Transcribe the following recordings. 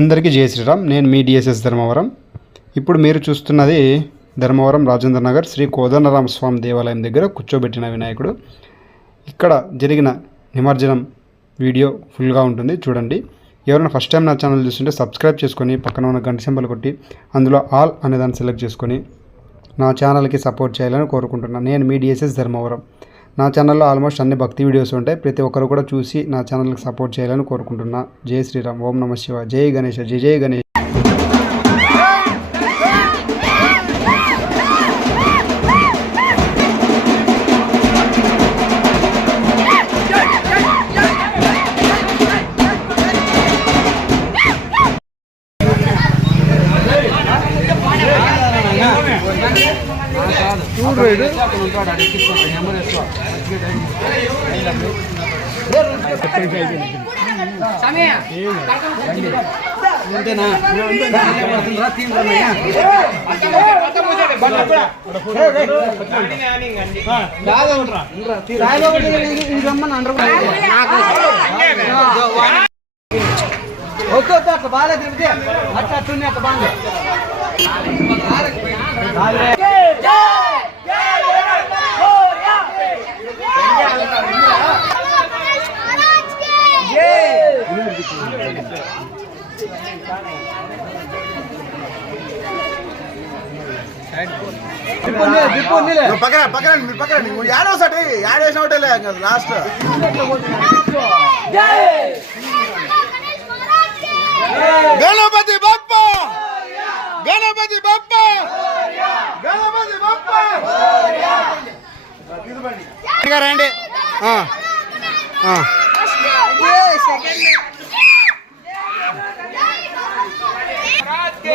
అందరికీ జయ శ్రీరామ్. నేను మీ డిఎస్ఎస్ ధర్మవరం. ఇప్పుడు మీరు చూస్తున్నది ధర్మవరం రాజేంద్ర నగర్ శ్రీ కోదండరామ స్వామి దేవాలయం దగ్గర కూర్చోబెట్టిన వినాయకుడు. ఇక్కడ జరిగిన నిమజ్జనం వీడియో ఫుల్గా ఉంటుంది చూడండి. ఎవరైనా ఫస్ట్ టైం నా ఛానల్ చూస్తుంటే సబ్స్క్రైబ్ చేసుకొని పక్కన ఉన్న గంట సింబల్ కొట్టి అందులో ఆల్ అనే దాన్ని సెలెక్ట్ చేసుకొని నా ఛానల్కి సపోర్ట్ చేయాలని కోరుకుంటున్నాను నేను మీ డిఎస్ఎస్ ధర్మవరం. నా ఛానల్లో ఆల్మోస్ట్ అన్ని భక్తి వీడియోస్ ఉంటాయి. ప్రతి ఒక్కరు కూడా చూసి నా ఛానల్కి సపోర్ట్ చేయాలని కోరుకుంటున్నా. జై శ్రీరామ్. ఓం నమ శివ జై గణేష్. జై జై గణేష్. ఓకే ఓకే అట్లా బాగా తిరిగితే అట్లా అట్లుంది అట్లా బాగా పక్కన పక్కన మీరు పక్కన నువ్వు యాడో ఒకటి యాడ్ వేసిన ఒకటే లాస్ట్ గణపతి బప్ప! గణపతి బప్ప! గణపతి బప్ప! రండి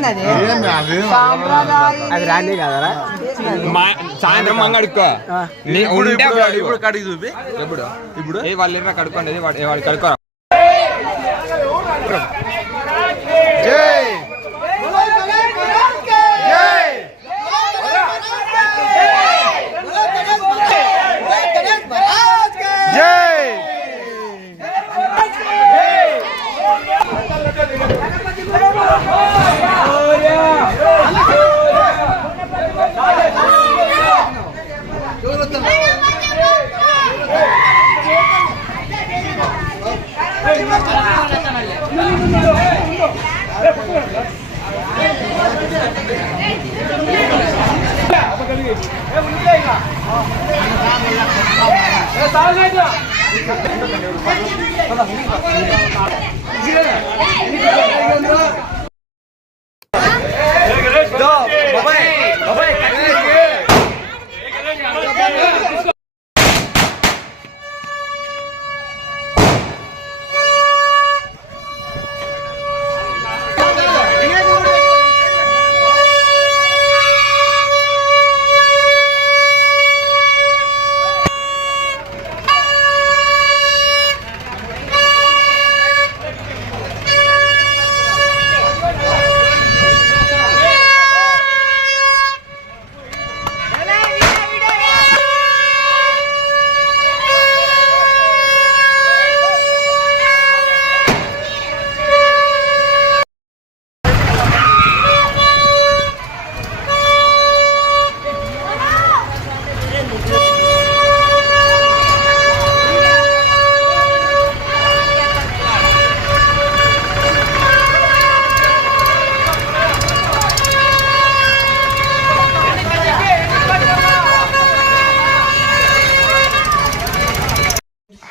అది? రాండి కదరా? సాయంత్రం మంగ అడుక్కో ఉంటే అప్పుడు అడుగు. ఇప్పుడు కడిగి చూపి? ఎప్పుడు? ఇప్పుడు ఏ వాళ్ళు ఏమైనా కడుక్కోండి వాడు వాడు Stop!